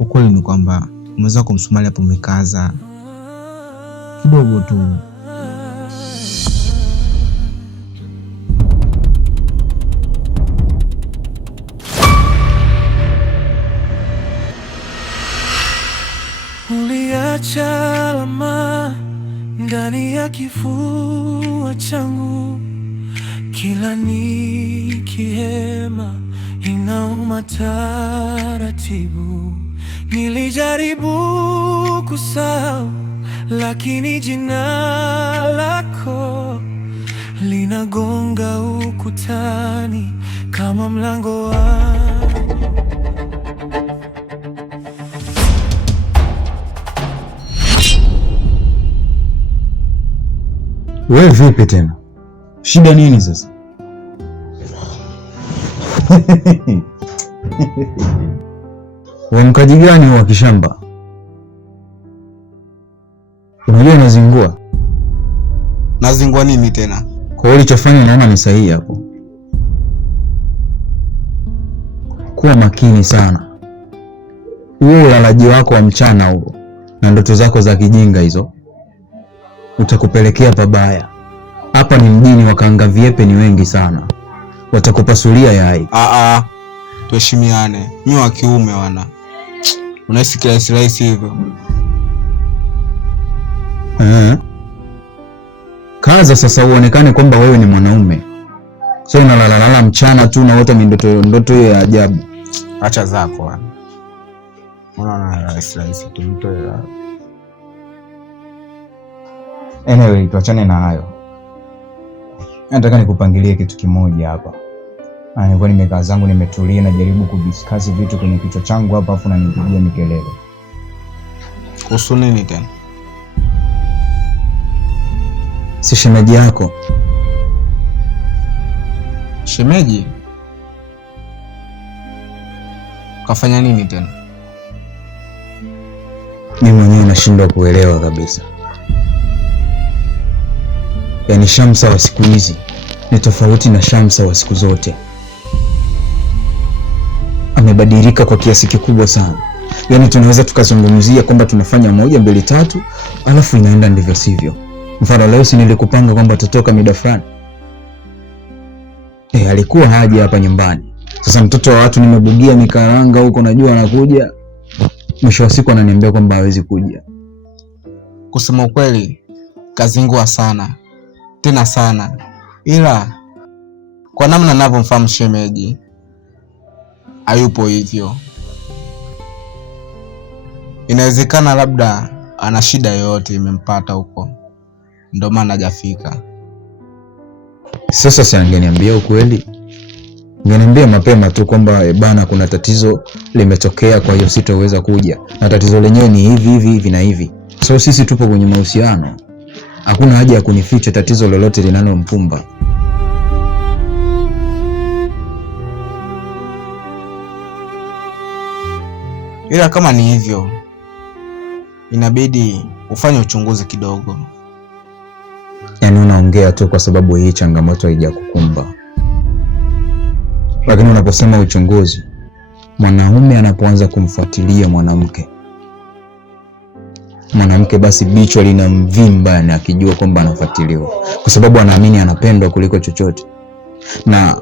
Ukweli ni kwamba umeweza kumsumali hapo umekaza kidogo tu. Uliacha alama ndani ya kifua changu, kila nikihema inauma taratibu. Nilijaribu kusahau, lakini jina lako linagonga ukutani kama mlango wa Wewe vipi tena? Shida nini sasa? Wewe mkaji gani wa kishamba? Unajua unazingua? Nazingua nini tena? Kwa hiyo ulichofanya naona ni sahihi hapo. Kuwa makini sana. Huo ulalaji wako wa mchana huo na ndoto zako za kijinga hizo utakupelekea pabaya. Hapa ni mjini, wakaanga viepe ni wengi sana, watakupasulia yai. Tuheshimiane. Mimi wa kiume wana. Unahisi kirahisi rahisi hivyo? Kaza sasa uonekane kwamba wewe ni mwanaume. Sio unalalala mchana tu na wote ni ndoto ya ajabu. Acha zako wana. Unaona rahisi rahisi tu mtoe. Anyway, tuachane na hayo. Nataka nikupangilie kitu kimoja hapa. Nilikuwa nimekaa zangu nimetulia najaribu kudiscuss vitu kwenye kichwa changu hapa afu nanipigia mikelele. Kuhusu nini tena? Si shemeji yako. Shemeji? Kafanya nini tena? Mimi mwenyewe nashindwa kuelewa kabisa. Yaani Shamsa wa siku hizi ni tofauti na Shamsa wa siku zote. Amebadilika kwa kiasi kikubwa sana. Yaani tunaweza tukazungumzia kwamba tunafanya 1 2 3 alafu inaenda ndivyo sivyo. Mfano leo si nilikupanga kwamba tutoka mida fulani. Alikuwa haja hapa nyumbani. Sasa mtoto wa watu nimebugia mikaranga huko najua anakuja. Mwisho wa siku ananiambia kwamba hawezi kuja. Kusema ukweli kazingua sana. Tena sana. Ila kwa namna ninavyomfahamu shemeji hayupo hivyo. Inawezekana labda ana shida yoyote imempata huko, ndio maana hajafika. Sasa si angeniambia ukweli? Ngeniambia mapema tu kwamba bana kuna tatizo limetokea kwa hiyo sitoweza kuja. Na tatizo lenyewe ni hivi na hivi. So sisi tupo kwenye mahusiano. Hakuna haja ya kunificha tatizo lolote linalompumba. Ila kama ni hivyo, inabidi ufanye uchunguzi kidogo. Yaani unaongea tu kwa sababu hii changamoto haijakukumba. Lakini unaposema uchunguzi, mwanaume anapoanza kumfuatilia mwanamke basi bichwa linamvimba na akijua kwamba anafuatiliwa, kwa sababu anaamini anapendwa kuliko chochote. Na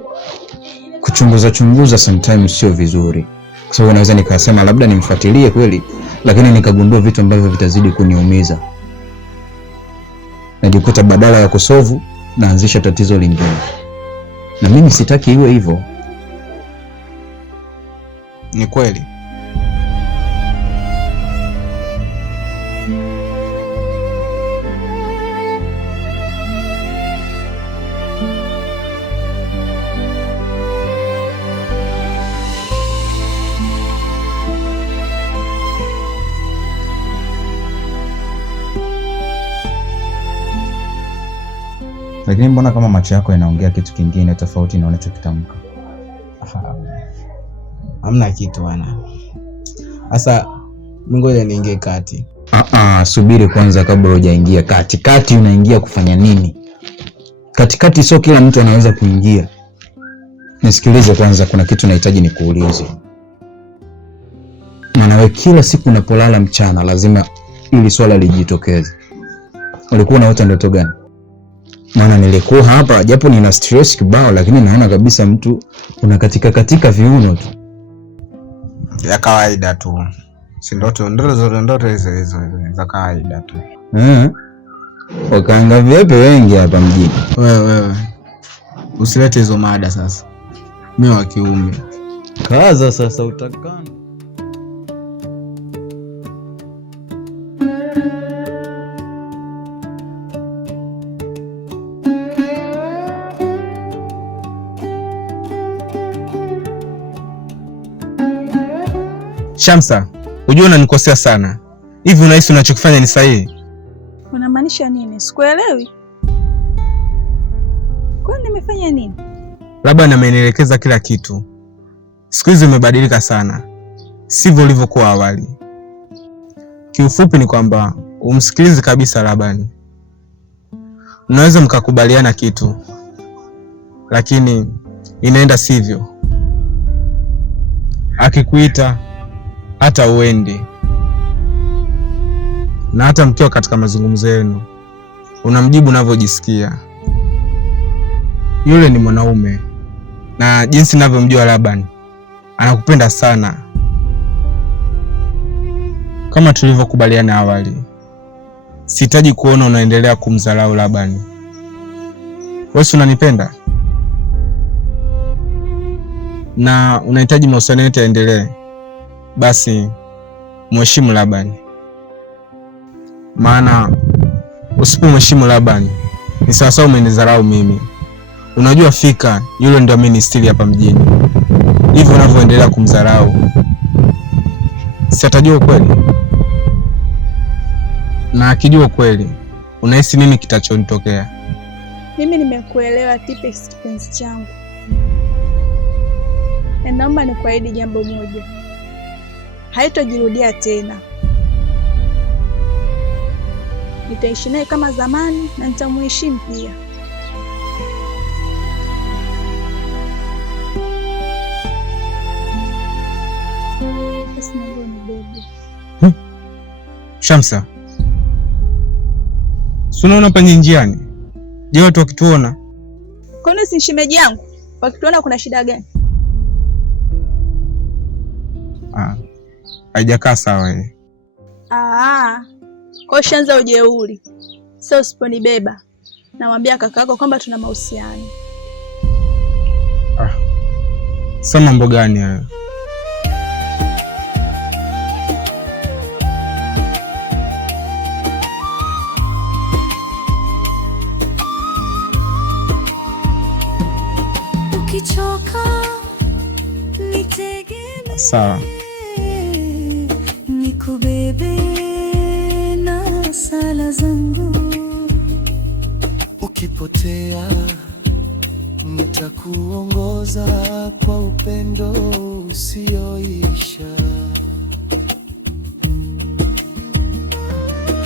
kuchunguza sometimes sio vizuri, kwa sababu naweza nikasema labda nimfuatilie kweli, lakini nikagundua vitu ambavyo vitazidi kuniumiza. Najikuta badala ya kusolve naanzisha tatizo lingine, na mimi sitaki iwe hivyo. Ni kweli. Lakini mbona kama macho yako yanaongea kitu kingine tofauti na unachokitamka? Hamna kitu bwana. Sasa ngoja niingie kati. Subiri kwanza kabla hujaingia kati. Kati unaingia kufanya nini? Katikati sio kila mtu anaweza kuingia. Nisikilize kwanza, kuna kitu nahitaji nikuulize. Maana nawe kila siku unapolala mchana lazima ili swala lijitokeze. Ulikuwa unaota ndoto gani? Maana nilikuwa hapa japo nina stress kibao, lakini naona kabisa mtu unakatika viuno tu. Ya kawaida tu. Si ndoto hizo za kawaida tu. Wakaanga vipi wengi hapa mjini? Wewe. Usilete hizo mada sasa. Mimi wa kiume. Kaza sasa utakana. Shamsa, unajua unanikosea sana. Hivi unahisi unachokifanya ni sahihi? Unamaanisha nini? Sikuelewi. Kwani nimefanya nini? Labda amenielekeza kila kitu. Siku hizi umebadilika sana, sivyo ulivyokuwa awali. Kiufupi ni kwamba umsikilize kabisa Labani. Unaweza mkakubaliana kitu, lakini inaenda sivyo. Akikuita hata uende, na hata mkiwa katika mazungumzo yenu unamjibu unavyojisikia. Yule ni mwanaume, na jinsi ninavyomjua Labani anakupenda sana. Kama tulivyokubaliana awali, sihitaji kuona unaendelea kumdharau Labani. Wewe unanipenda na unahitaji mahusiano yetu yaendelee, basi mheshimu Labani. Maana usipomheshimu Labani ni sawasawa umenidharau mimi. Unajua fika yule ndio amenistiri hapa mjini. Hivyo unavyoendelea kumdharau, si atajua ukweli? Na akijua ukweli, unahisi nini kitachonitokea? Mimi nimekuelewa Tipex kipenzi changu. Na naomba nikuahidi jambo moja. Haitojirudia tena. Nitaishi naye kama zamani na nitamheshimu pia. Shamsa, si unaona hapa njiani? Je, watu wakituona? Kwani si shemeji yangu? Wakituona kuna shida gani? Haijakaa sawa hii. Kwa shanza ujeuri. Sasa usiponibeba, namwambia kaka yako kwamba tuna mahusiano. Sasa mambo gani hayo? Ukichoka nitegemee. Sawa. Nikubebe na sala zangu. Ukipotea nitakuongoza kwa upendo usioisha.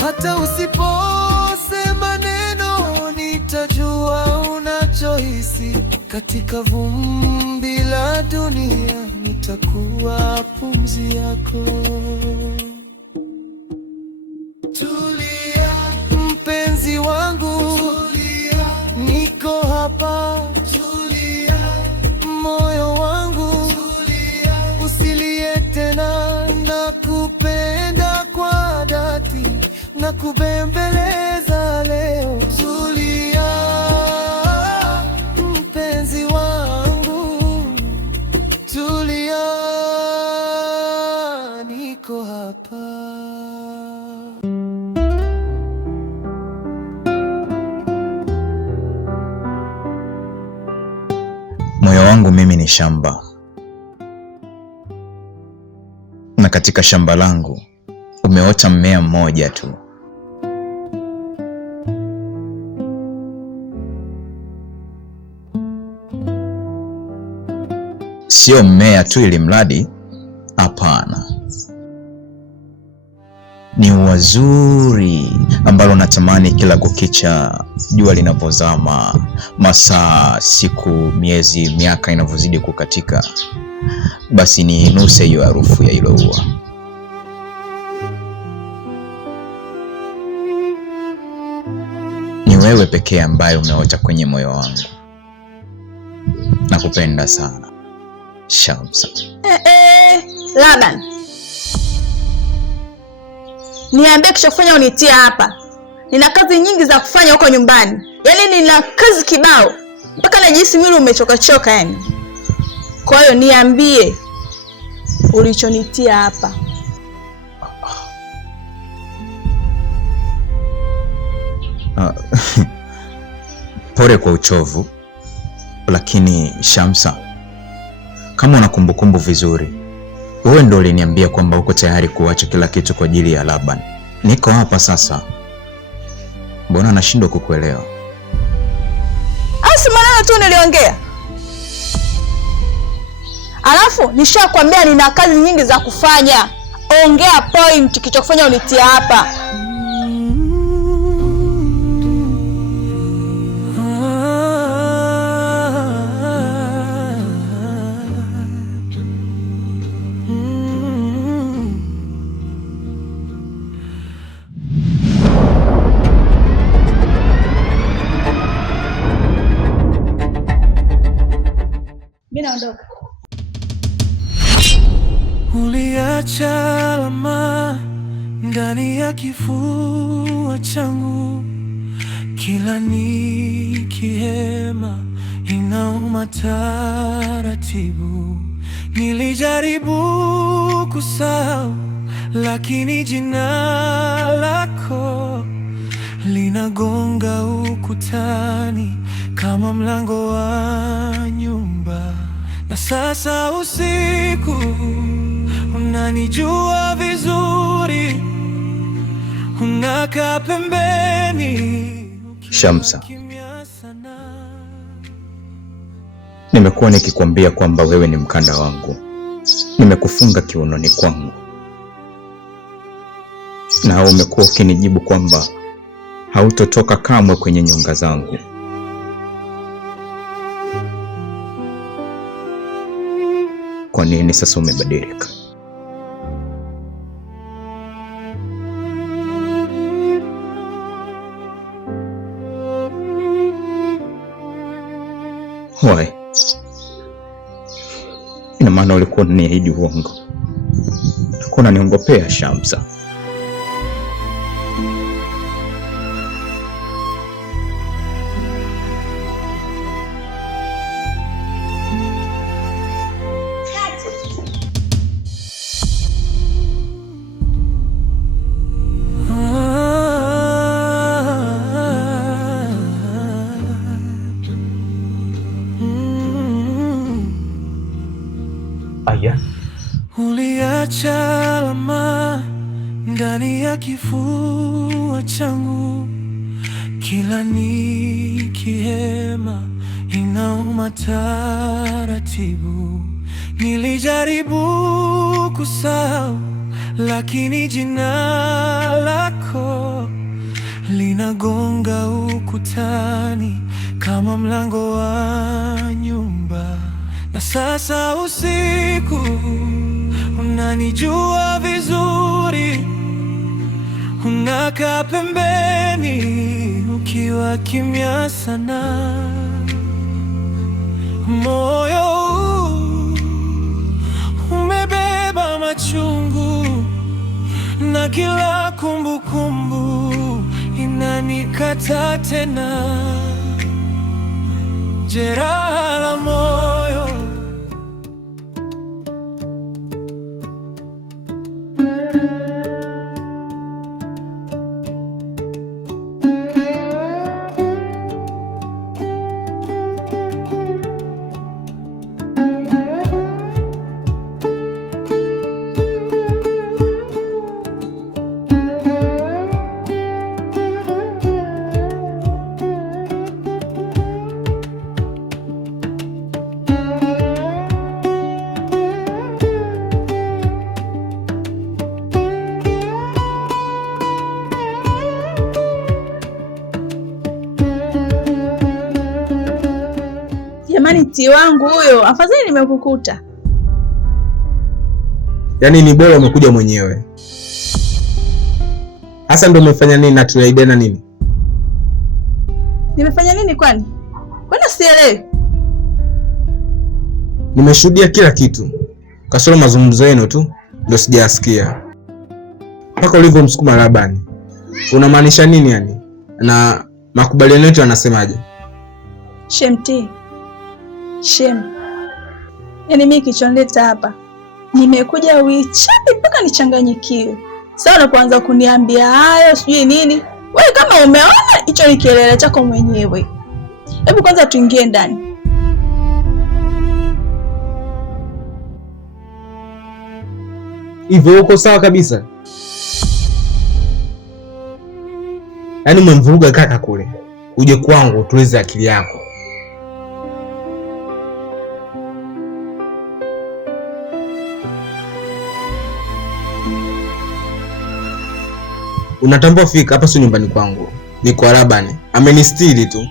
Hata usiposema neno nitajua unachohisi. Katika vumbi la dunia nitakuwa pumzi yako. Tulia mpenzi wangu, tulia, niko hapa. Tulia moyo wangu, tulia, usilie tena. Nakupenda kwa dhati, nakubembeleza leo. Tulia mpenzi wangu, tulia, niko hapa. Moyo wangu mimi ni shamba, na katika shamba langu umeota mmea mmoja tu. Sio mmea tu ili mradi, hapana. Ni wazuri ambalo natamani kila kukicha jua linapozama, masaa, siku, miezi, miaka inavyozidi kukatika, basi niinuse hiyo harufu ya hilo ua. wewe pekee ambaye umeota kwenye moyo wangu. Nakupenda sana Shamsa. Laban, niambie kichofanya unitia hapa. Nina kazi nyingi za kufanya huko nyumbani. Yaani nina kazi kibao. Mpaka najihisi mwili umechoka yani. Kwa hiyo niambie ulichonitia hapa. Pole kwa uchovu, lakini Shamsa, kama una kumbukumbu vizuri, wewe ndio uliniambia kwamba uko tayari kuacha kila kitu kwa ajili ya Laban. Niko hapa sasa. Mbona nashindwa kukuelewa? Si maneno tu niliongea. Alafu nishakwambia nina kazi nyingi za kufanya. Ongea point kichokufanya unitia hapa. Naondoka. Uliacha alama ndani ya kifua changu, kila nikihema inauma taratibu. Nilijaribu kusahau, lakini jina lako linagonga ukutani kama mlango wa nyumba. Na sasa usiku unanijua vizuri, unakaa pembeni. Shamsa, nimekuwa nikikwambia kwamba wewe ni mkanda wangu. Nimekufunga kiunoni kwangu, na umekuwa ukinijibu kwamba hautotoka kamwe kwenye nyonga zangu. Kwa nini sasa umebadilika? Why? Ina maana ulikuwa unaniahidi uongo. Ulikuwa unaniongopea Shamsa. Uliacha alama ndani ya kifua changu, kila nikihema inauma taratibu. Nilijaribu kusahau, lakini jina lako linagonga ukutani kama mlango wa nyumba. Na sasa usiku unanijua vizuri, unakaa pembeni ukiwa kimya sana. Moyo umebeba machungu, na kila kumbukumbu inanikata tena. Jeraha la moyo, Jamani, ti wangu huyo, afadhali nimekukuta. Yaani ni bora umekuja mwenyewe. Hasa ndio umefanya nini na tunaidena nini? Nimefanya nini kwani? Mbona sielewi? Nimeshuhudia kila kitu, kasoro mazungumzo yenu tu ndio sijasikia. Mpaka ulivyomsukuma Labani. Unamaanisha nini yani? Na makubaliano yetu yanasemaje? Shemti. Yaani mimi kichonleta hapa, nimekuja uichapi mpaka nichanganyikiwe. Sasa unapoanza kuniambia hayo sijui nini, wewe kama umeona hicho ni kelele chako mwenyewe. Hebu kwanza tuingie ndani. Hivyo uko sawa kabisa? Yaani umemvuruga kaka kule, uje kwangu utulize akili yako. Unatambua fika hapa sio nyumbani kwangu, ni kwa Labani. Amenistiri tu.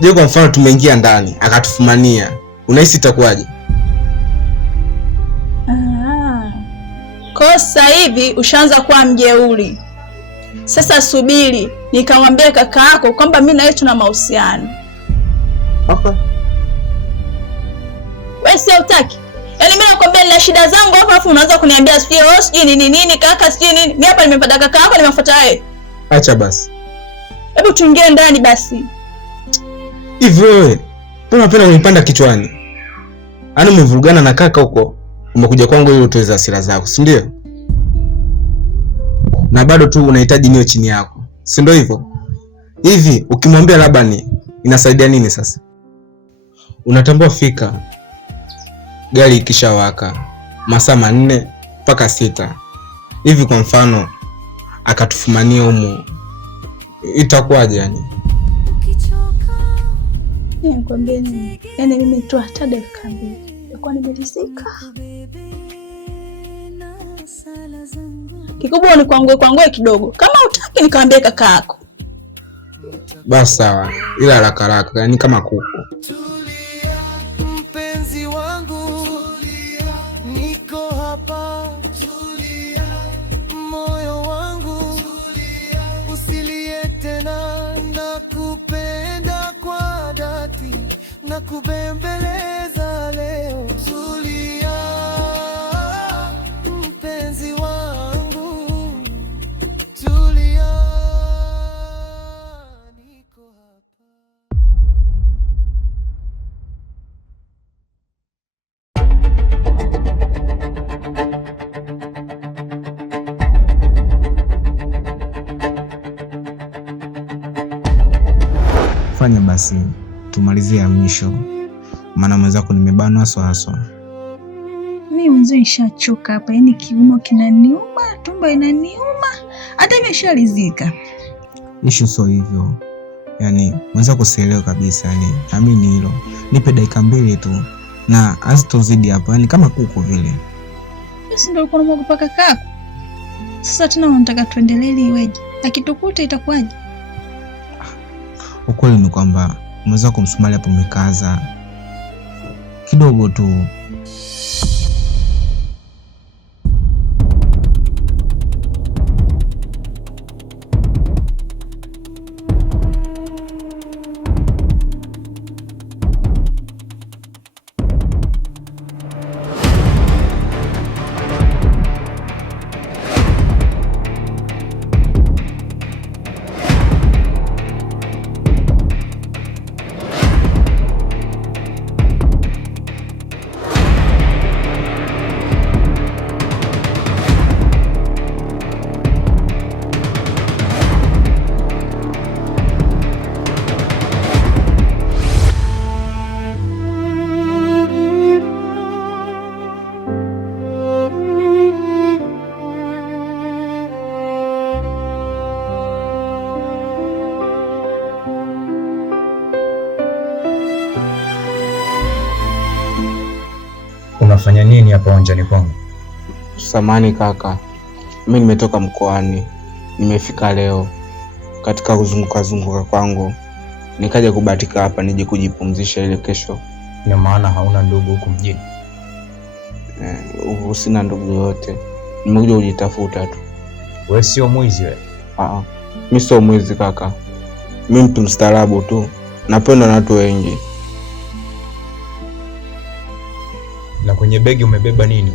Je, kwa mfano tumeingia ndani akatufumania, unahisi itakuwaje? Kwa sasa hivi ushaanza kuwa mjeuri. Sasa subiri nikamwambia kaka yako kwamba mimi na yeye tuna mahusiano. Okay. Wewe si utaki? Yaani mimi nakwambia nina shida zangu hapa afu unaanza kuniambia sijui nini kaka sijui nini. Mimi hapa nimepata kaka yako nimefuata wewe. Acha basi. Hebu tuingie ndani basi. Hivi wewe, mbona unapenda kunipanda kichwani? Yaani umevurugana na kaka huko, umekuja kwangu ili utoe hasira zako, si ndio? Na bado tu unahitaji niwe chini yako, si ndio hivyo? Hivi ukimwambia Labani inasaidia nini sasa? Unatambua fika gari ikishawaka masaa 4 mpaka 6 hivi, kwa mfano akatufumania humo, itakuwaje yani? Nikwambie nini? Yaani mimi tu hata dakika 2 nilikuwa nimelizika. Kikubwa ni kwangue kidogo. Kama utaki nikamwambie kaka yako. Basi sawa. Ila haraka yani kama kuku. Tulia mpenzi wangu, tulia, niko hapa. Tulia moyo wangu, tulia, usilie tena, nakupenda kwa dhati, nakubembeleza leo. Tulia mpenzi wangu, tulia, niko hapa. Fanya basi tumalizie ya mwisho, maana mwenzako nimebanwa haswa. Mimi mzee nishachoka hapa, yaani kiuno kinaniuma, tumbo inaniuma, hata nimeshalizika. Issue sio hivyo. Yaani mwenzako sielewi kabisa, yani amini hilo. Nipe dakika 2 tu na asitozidi hapo, yani kama kuku vile. Basi ndio uko unaogopa kakako. Sasa tena unataka tuendelee ili iweje? Akitukuta itakuwaje? Ukweli ni kwamba mwenzako msumali hapo umekaza kidogo tu. Unafanya nini hapa uwanjani kwangu? Samahani kaka, mimi nimetoka mkoani, nimefika leo. Katika kuzunguka kwangu nikaja kubahatika hapa nije kujipumzisha ile kesho. Ina maana hauna ndugu huku mjini? Sina ndugu yote, nimekuja kujitafuta tu. Wewe sio mwizi wewe? Mimi sio mwizi kaka. Mimi mtu mstaarabu tu, napenda na watu wengi. Na kwenye begi umebeba nini?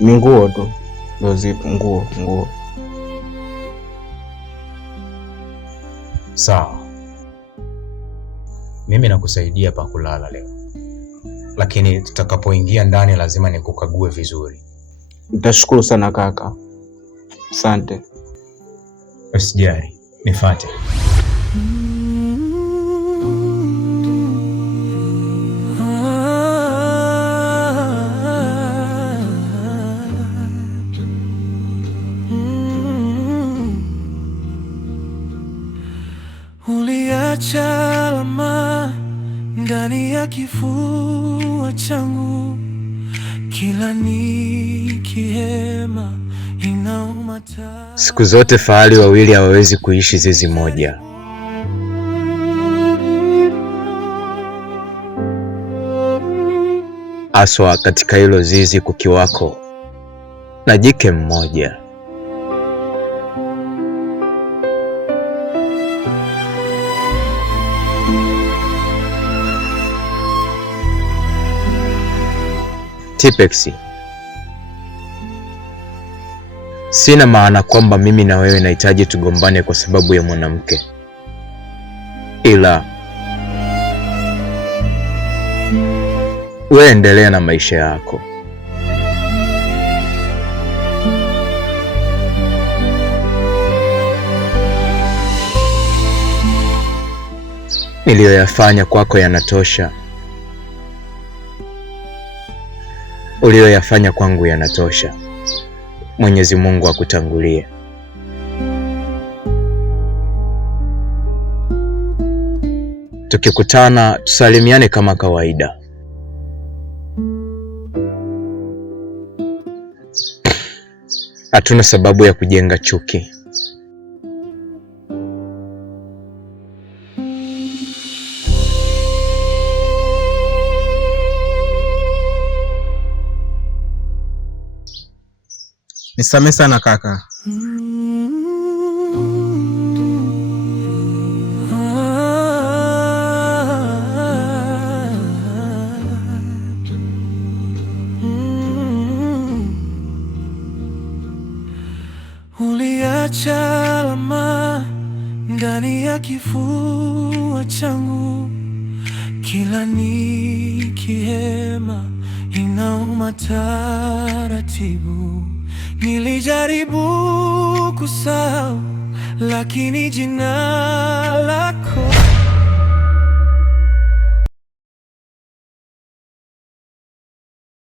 Ni nguo tu ndio zipo, nguo. Sawa, mimi nakusaidia pa kulala leo, lakini tutakapoingia ndani lazima nikukague vizuri. Nitashukuru sana kaka, asante. Usijali, nifuate. Uliacha alama ndani ya kifua changu, kila nikihema inauma. Siku zote fahali wawili hawawezi kuishi zizi moja. Aswa katika hilo zizi kukiwako na jike mmoja. Tipex, sina maana kwamba mimi na wewe nahitaji tugombane kwa sababu ya mwanamke, ila wewe endelea na maisha yako. Niliyoyafanya kwako yanatosha. Uliyoyafanya kwangu yanatosha. Mwenyezi Mungu akutangulie. Tukikutana tusalimiane kama kawaida. Hatuna sababu ya kujenga chuki. Nisamehe sana kaka. Uliacha alama ndani ya kifua changu, kila nikihema inauma taratibu. Nilijaribu kusahau, lakini jina lako